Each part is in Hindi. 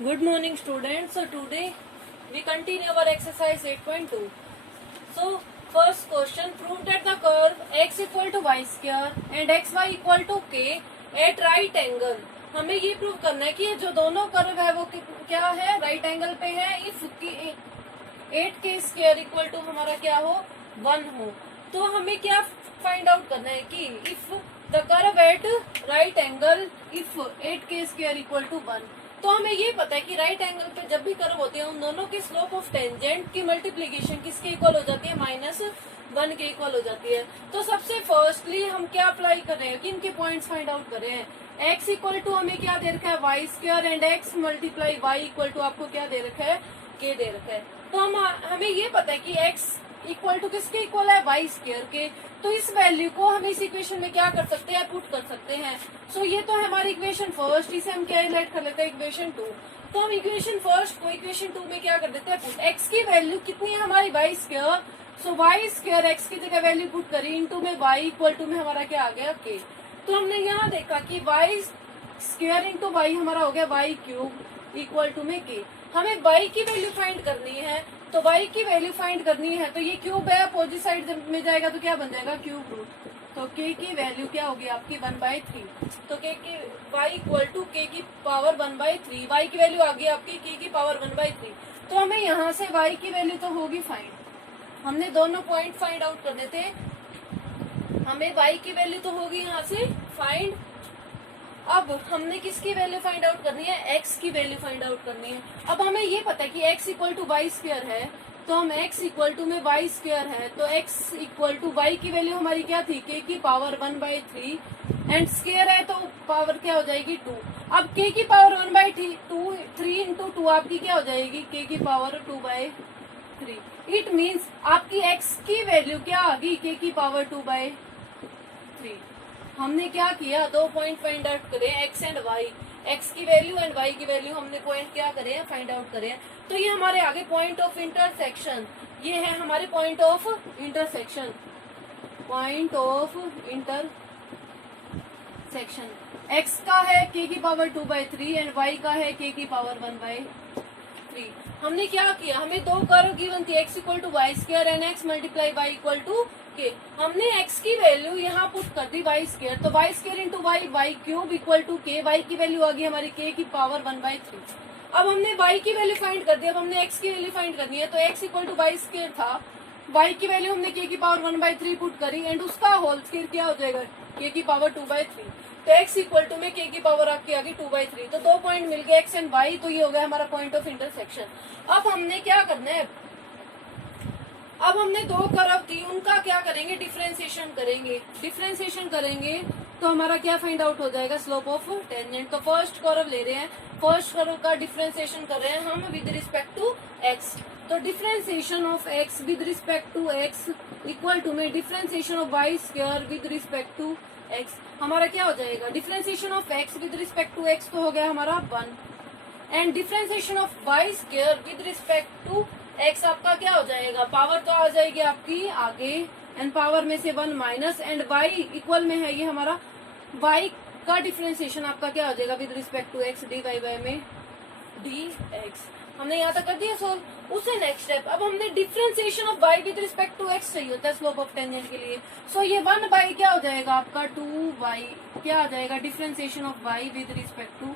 Good morning, students. So today we continue our exercise 8.2. So first question: prove that the curve x equal to y square and xy equal to k at right angle. हमें ये प्रूव करना है कि ये जो दोनों कर्व है वो क्या है, राइट एंगल पे है। If 8k square equal to हमारा क्या हो, 1 हो। तो हमें क्या फाइंड आउट करना है कि if the curve at right angle if 8k square equal to 1। तो हमें ये पता है कि राइट एंगल पे जब भी कर्व होते हैं उन दोनों की स्लोप ऑफ टेंजेंट की मल्टीप्लीकेशन किसके इक्वल हो जाती है, -1 के इक्वल हो जाती है। तो सबसे फर्स्टली हम क्या अप्लाई कर रहे हैं, किन के पॉइंट्स फाइंड आउट कर रहे हैं। x इक्वल टू हमें क्या दे रखा है, y square and x multiply y equal to आपको क्या दे रखा है, k दे रखा है। तो हमें ये पता है कि x इक्वल टू किसके इक्वल है, वाई स्क्वायर के। तो इस वैल्यू को हम इस इक्वेशन में क्या कर सकते हैं, पुट कर सकते हैं। सो ये तो है हमारी इक्वेशन फर्स्ट, इसे हम क्या रिलेट कर लेते हैं, इक्वेशन 2। तो हम इक्वेशन फर्स्ट को इक्वेशन 2 में क्या कर देते हैं, पुट। x की वैल्यू कितनी है हमारी, वाई स्क्वायर। सो वाई स्क्वायर एक्स की जगह वैल्यू पुट करी इनटू में वाई इक्वल टू में हमारा क्या आ गया, के। तो हमने यहाँ देखा कि वाई स्क्वायर इंटू वाई हमारा हो गया वाई क्यूब इक्वल टू में के। हमें वाई की वैल्यू फाइंड करनी है। तो वाई की वैल्यू फाइंड करनी है तो ये क्यूब है, अपोजिट साइड में जाएगा तो क्या बन जाएगा, क्यूब रूट। तो के की वैल्यू क्या होगी आपकी, 1/3। तो के की वाई इक्वल टू के की पावर 1/3। वाई की वैल्यू आ गई आपकी के की पावर 1/3। तो हमें यहाँ से वाई की वैल्यू तो होगी फाइंड। हमने दोनों पॉइंट फाइंड आउट करने थे। हमें वाई की वैल्यू तो होगी यहाँ से फाइंड। अब हमने किसकी वैल्यू फाइंड आउट करनी है, x की वैल्यू फाइंड आउट करनी है। अब हमें ये पता है कि x equal to y square है। तो हम x इक्वल टू में वाई स्क्वायर है तो x इक्वल टू वाई की वैल्यू हमारी क्या थी, k की पावर 1/3 एंड स्क्वायर है तो पावर क्या हो जाएगी, 2। अब k की पावर 1/3 इंटू 2 आपकी क्या हो जाएगी, k की पावर 2/3। इट मीन्स आपकी x की वैल्यू क्या आ गई, k की पावर 2/3। हमने क्या किया, 2 पॉइंट फाइंड आउट करे, x एंड y। x की वैल्यू एंड y की वैल्यू हमने पॉइंट क्या करे हैं, फाइंड आउट करे हैं। तो ये हमारे आगे पॉइंट ऑफ इंटरसेक्शन, ये है हमारे point of intersection. Point of intersection x का है k की पावर 2/3 एंड y का है k की पावर 1/3। हमने क्या किया, हमें दो कर्व गिवन थी, x equal to y square and x multiply y equal to k. हमने x की वैल्यू यहाँ पुट कर दी वाई स्क्वायर। तो y square into y, y cube equal to k. वाई की वैल्यू आ गई हमारी k की पावर 1/3। अब हमने y की वैल्यू फाइंड कर दी। अब हमने x की वैल्यू फाइंड करनी है। तो x equal to y square था, y की वैल्यू हमने k की पावर 1/3 पुट करी एंड उसका होल स्क्वायर क्या हो जाएगा, k की पावर 2/3। तो x इक्वल टू में k की पावर आपकी आ गई 2/3। तो 2 पॉइंट मिल गए x एंड y। तो ये हो गया हमारा पॉइंट ऑफ इंटरसेक्शन। अब हमने क्या करना है, अब हमने दो कर्व दी, उनका क्या करेंगे, डिफरेंशिएशन करेंगे। डिफरेंशिएशन करेंगे तो हमारा क्या फाइंड आउट हो जाएगा, स्लोप ऑफ टेंजेंट। तो फर्स्ट कर्व ले रहे हैं, फर्स्ट कर्व का डिफरेंशिएशन कर रहे हैं हम विद रिस्पेक्ट टू x। तो differentiation of x with respect to x equal to में differentiation of y square with respect to x। हमारा क्या हो जाएगा, differentiation of x with respect to x तो हो गया हमारा 1 and differentiation of y square with respect to x आपका क्या हो जाएगा, पावर तो आ जाएगी आपकी आगे एंड पावर में से 1 माइनस एंड y इक्वल में है ये हमारा y का डिफरेंशिएशन आपका क्या हो जाएगा with respect to x, dy by में dx। हमने यहाँ तक कर दिया सोल्व। उससे नेक्स्ट स्टेप, अब हमने differentiation of y with respect to x चाहिए होता है स्लोप ऑफ टेंजेंट के लिए। सो ये 1 क्या हो जाएगा आपका 2y क्या आ जाएगा, differentiation of y with respect to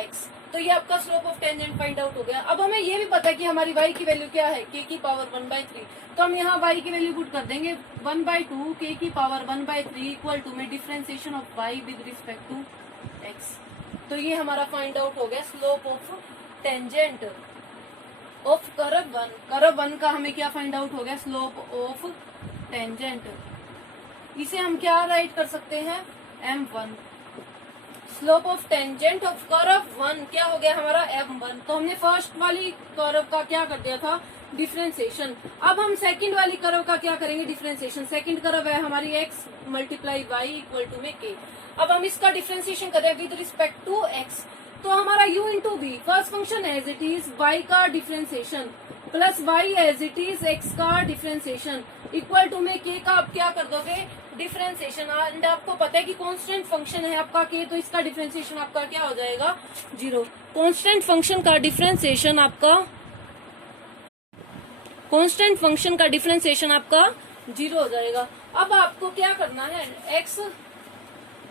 x। तो ये आपका slope of tangent find out हो गया। अब हमें ये भी पता है कि हमारी y की वैल्यू क्या है, k की पावर 1/3। तो हम यहाँ y की वैल्यू पुट कर देंगे 1/2 k की पावर 1/3 इक्वल टू में differentiation of y with respect to x। तो ये हमारा फाइंड आउट हो गया slope of tangent of curve 1। Curve 1 का हमें क्या फाइंड आउट हो गया, स्लोप ऑफ टेंजेंट। इसे हम क्या राइट कर सकते हैं, m1। Slope of tangent of curve 1 क्या हो गया हमारा, m1। तो हमने फर्स्ट वाली कर्व का क्या कर दिया था, डिफरेंशिएशन। अब हम सेकंड वाली कर्व का क्या करेंगे, डिफरेंशिएशन। सेकंड कर्व है हमारी x multiply y equal to में k। अब हम इसका डिफरेंशिएशन करें विद रिस्पेक्ट टू x। तो हमारा u into b, first function as it is y का differentiation plus y as it is x का डिफरेंशिएशन इक्वल टू में k का आप क्या कर दोगे, डिफरेंशिएशन, एंड आपको पता है कि कांस्टेंट फंक्शन है आपका के, तो इसका डिफरेंशिएशन आपका क्या हो जाएगा 0। कांस्टेंट फंक्शन का डिफरेंशिएशन आपका 0 हो जाएगा। अब आपको क्या करना है, x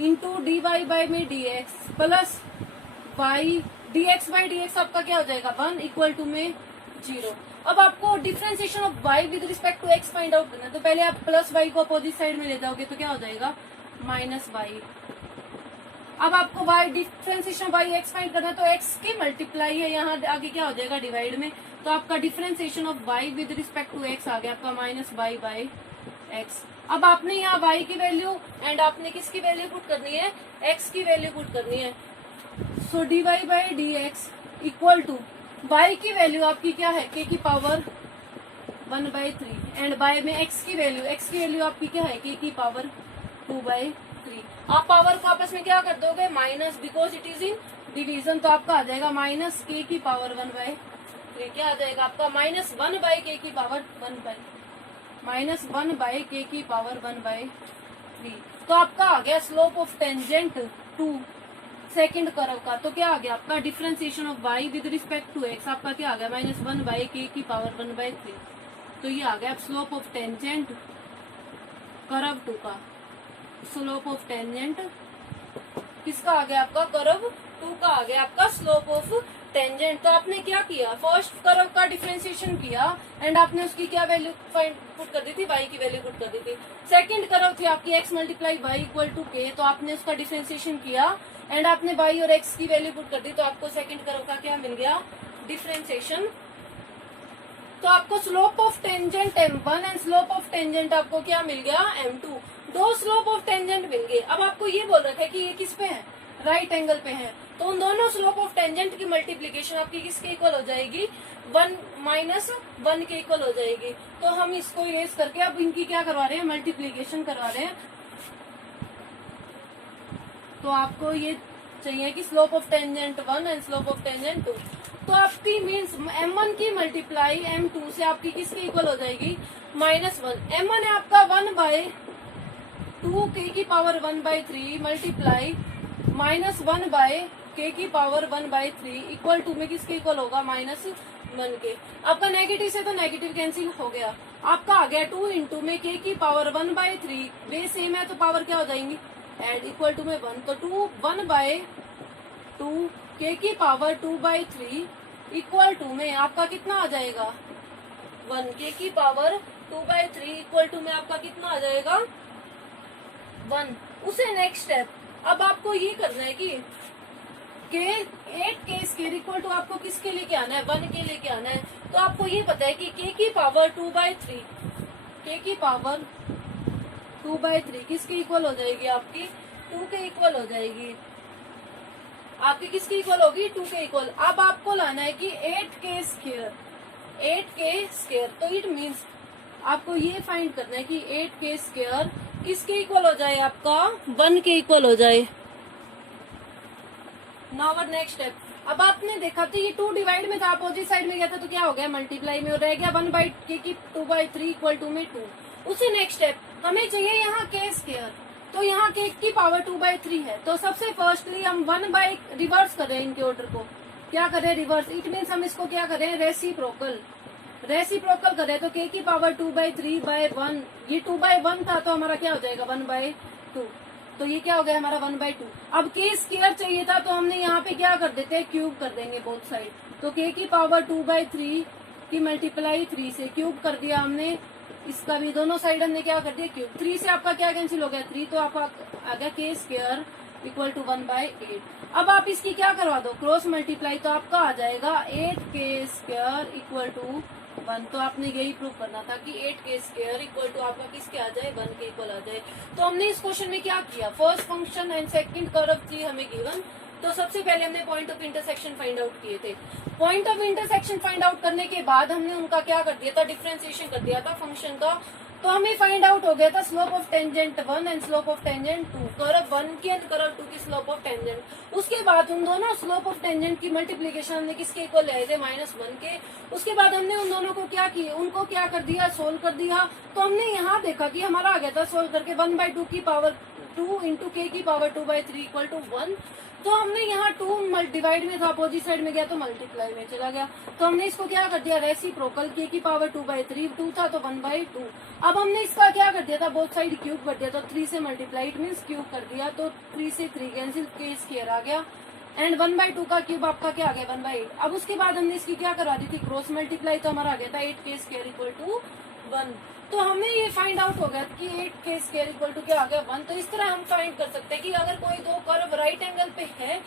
into d y by में d x plus y d x by d x आपका क्या हो जाएगा 1 इक्वल टू में 0। अब आपको differentiation of y with respect to x find out करना है, तो पहले आप प्लस y को अपोजिट साइड में ले जाओगे तो क्या हो जाएगा माइनस y। अब आपको y differentiation of y x find करना है, तो x की मल्टीप्लाई है, यहाँ आगे क्या हो जाएगा डिवाइड में, तो आपका differentiation of y with respect to x आ गया आपका माइनस y बाई x। अब आपने यहाँ y की वैल्यू एंड आपने किसकी वैल्यू पुट करनी है, x की वैल्यू पुट करनी है। So d y by d x equal to y की वैल्यू आपकी क्या है k की पावर 1/3 एंड y में x की वैल्यू आपकी क्या है k की पावर 2/3। आप पावर को आपस में क्या कर दोगे minus, because it is in division, तो आपका आ जाएगा माइनस k की पावर 1/3। क्या आ जाएगा आपका माइनस 1/k की पावर 1/3। तो आपका आ गया slope of tangent to second curve का, तो क्या आ गया आपका differentiation of y with respect to x आपका क्या आ गया माइनस 1/k की पावर 1/3। तो ये आ गया स्लोप ऑफ टेंजेंट कर्व 2 का, स्लोप ऑफ टेंजेंट किसका आ गया आपका कर्व 2 का आ गया आपका स्लोप ऑफ टेंजेंट। तो आपने क्या किया, फर्स्ट कर्व का डिफरेंशिएशन किया एंड आपने उसकी क्या वैल्यू फाइंड पुट कर दी थी, y की वैल्यू पुट कर दी थी। सेकंड कर्व थी आपकी x multiply y equal to k, तो आपने उसका डिफरेंशिएशन किया एंड आपने y और x की वैल्यू पुट कर दी, तो आपको सेकंड कर्व का क्या मिल गया डिफरेंशिएशन। तो आपको slope of tangent m1 and slope of tangent आपको क्या मिल गया m2, दो स्लोप ऑफ टेंजेंट मिल गए। अब आपको ये बोल रखा है कि ये किस पे है, राइट एंगल पे है, तो उन दोनों स्लोप ऑफ टेंजेंट की मल्टीप्लीकेशन आपकी किसके इक्वल हो जाएगी 1 माइनस 1 के इक्वल हो जाएगी। तो हम इसको इरेज करके अब इनकी क्या करवा रहे हैं मल्टीप्लीकेशन करवा रहे हैं। तो आपको ये चाहिए कि slope of tangent 1 and slope of tangent 2, तो आपकी मीन्स m1 की मल्टीप्लाई m2 से आपकी किसके इक्वल हो जाएगी -1। m1 है आपका 1/2 k की पावर 1/3 मल्टीप्लाई -1/k की पावर 1/3 इक्वल टू में किसके इक्वल होगा -1 के। आपका नेगेटिव से तो नेगेटिव कैंसिल हो गया, आपका आ गया 2 इंटू में k की पावर 1/3, वे सेम है तो पावर क्या हो जाएंगी एंड इक्वल टू में 1, तो 1/2 k की पावर 2/3 इक्वल टू में आपका कितना आ जाएगा 1, k की पावर 2/3 इक्वल टू में आपका कितना आ जाएगा 1। उसे नेक्स्ट स्टेप अब आपको ये करना है कि k स्क्वायर इक्वल टू आपको किसके लेके आना है 1 के लेके आना है। तो आपको ये पता है कि k की पावर 2/3 k की पावर 2/3 किसके इक्वल हो जाएगी आपकी 2 के इक्वल हो जाएगी, आपकी किसकी इक्वल होगी 2 के इक्वल। अब आपको लाना है कि 8k स्क्वायर, तो इट मीन्स आपको ये फाइंड करना है कि 8k स्क्वायर किसके इक्वल हो जाए आपका 1 के इक्वल हो जाए। नाउ नेक्स्ट स्टेप, अब आपने देखा तो ये 2 डिवाइड में था, अपोजिट साइड में गया था तो क्या हो गया मल्टीप्लाई में, और रह गया 1/k की 2/3 इक्वल टू में 2। उसे नेक्स्ट स्टेप हमें चाहिए यहाँ k स्क्वायर, तो यहाँ k की पावर 2/3 है, तो सबसे फर्स्टली हम 1 बाई रिवर्स कर रहे हैं इनके ऑर्डर को, क्या कर रहे हैं रिवर्स, इट मीन्स हम इसको क्या कर रहे हैं रेसिप्रोकल कर रहे हैं। तो k की पावर 2/3/1, ये 2/1 था तो हमारा क्या हो जाएगा 1/2, तो ये क्या हो गया हमारा 1/2। अब k स्क्वायर चाहिए था तो हमने यहाँ पे क्या कर देते हैं क्यूब कर देंगे बोथ साइड, तो k की पावर 2/3 की मल्टीप्लाई 3 से क्यूब कर दिया हमने, इसका भी दोनों साइड हमने क्या कर दिया क्यूब। 3 से आपका क्या कैंसिल हो गया 3, तो आपका आ गया k स्क्वायर इक्वल टू 1/8। अब आप इसकी क्या करवा दो क्रॉस मल्टीप्लाई, तो आपका आ जाएगा 8k स्क्वायर इक्वल टू 1। तो आपने यही प्रूव करना था कि 8k स्क्वायर इक्वल टू आपका किसके आ जाए 1 के इक्वल आ जाए। तो हमने इस क्वेश्चन में क्या किया, first function and second curve थी हमें गिवन, तो सबसे पहले हमने point of intersection find out किए थे। Point of intersection find out करने के बाद हमने उनका क्या कर दिया था डिफरेंशिएशन कर दिया था फंक्शन का, तो हमें फाइंड आउट हो गया था slope of tangent 1 and slope of tangent 2, curve 1 की एंड कर्व 2 की स्लोप ऑफ टेंजेंट। उसके बाद उन दोनों स्लोप ऑफ टेंजेंट की मल्टीप्लीकेशन हमने किसके इक्वल ले थे, -1 के। उसके बाद हमने उन दोनों को क्या किया, उनको क्या कर दिया, सोल्व कर दिया। तो हमने यहाँ देखा कि हमारा आ गया था सोल्व करके 1/2 की पावर 2 इंटू के की पावर 2/3 इक्वल टू 1। तो हमने यहाँ 2 डिवाइड में था, अपोजिट साइड में गया तो मल्टीप्लाई में चला गया। तो हमने इसको क्या कर दिया, रेसिप्रोकल, के की पावर 2/3, 2 था तो 1/2। अब हमने इसका क्या कर दिया था, बोथ साइड क्यूब कर दिया, तो 3 से मल्टीप्लाई, इट मीन्स क्यूब कर दिया, तो 3 से 3 कैंसिल, के स्क्वायर आ गया एंड 1/2 का क्यूब आपका क्या आ गया, 1/8। अब उसके बाद हमने इसकी क्या करा दी थी, क्रॉस मल्टीप्लाई, तो हमारा आ गया था 8 के स्क्वायर इक्वल टू 1। तो हमें ये फाइंड आउट हो गया कि 8 के स्क्वायर इक्वल टू क्या आ गया, 1। तो इस तरह हम फाइंड कर सकते हैं कि अगर कोई दो कर्व राइट एंगल पे है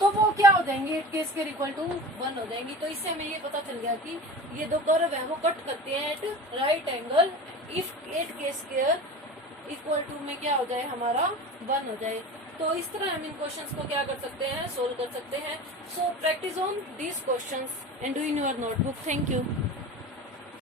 तो वो क्या हो जाएंगे, 8 के स्क्वायर इक्वल टू 1 हो जाएंगी। तो इससे हमें ये पता चल गया कि ये दो कर्व है वो कट करते हैं एट राइट एंगल इफ 8 के स्क्वायर इक्वल टू में क्या हो जाए, हमारा 1 हो जाए। तो इस तरह हम इन क्वेश्चंस को क्या कर सकते हैं, सोल्व कर सकते हैं। So practice on these questions and do in your notebook. Thank you.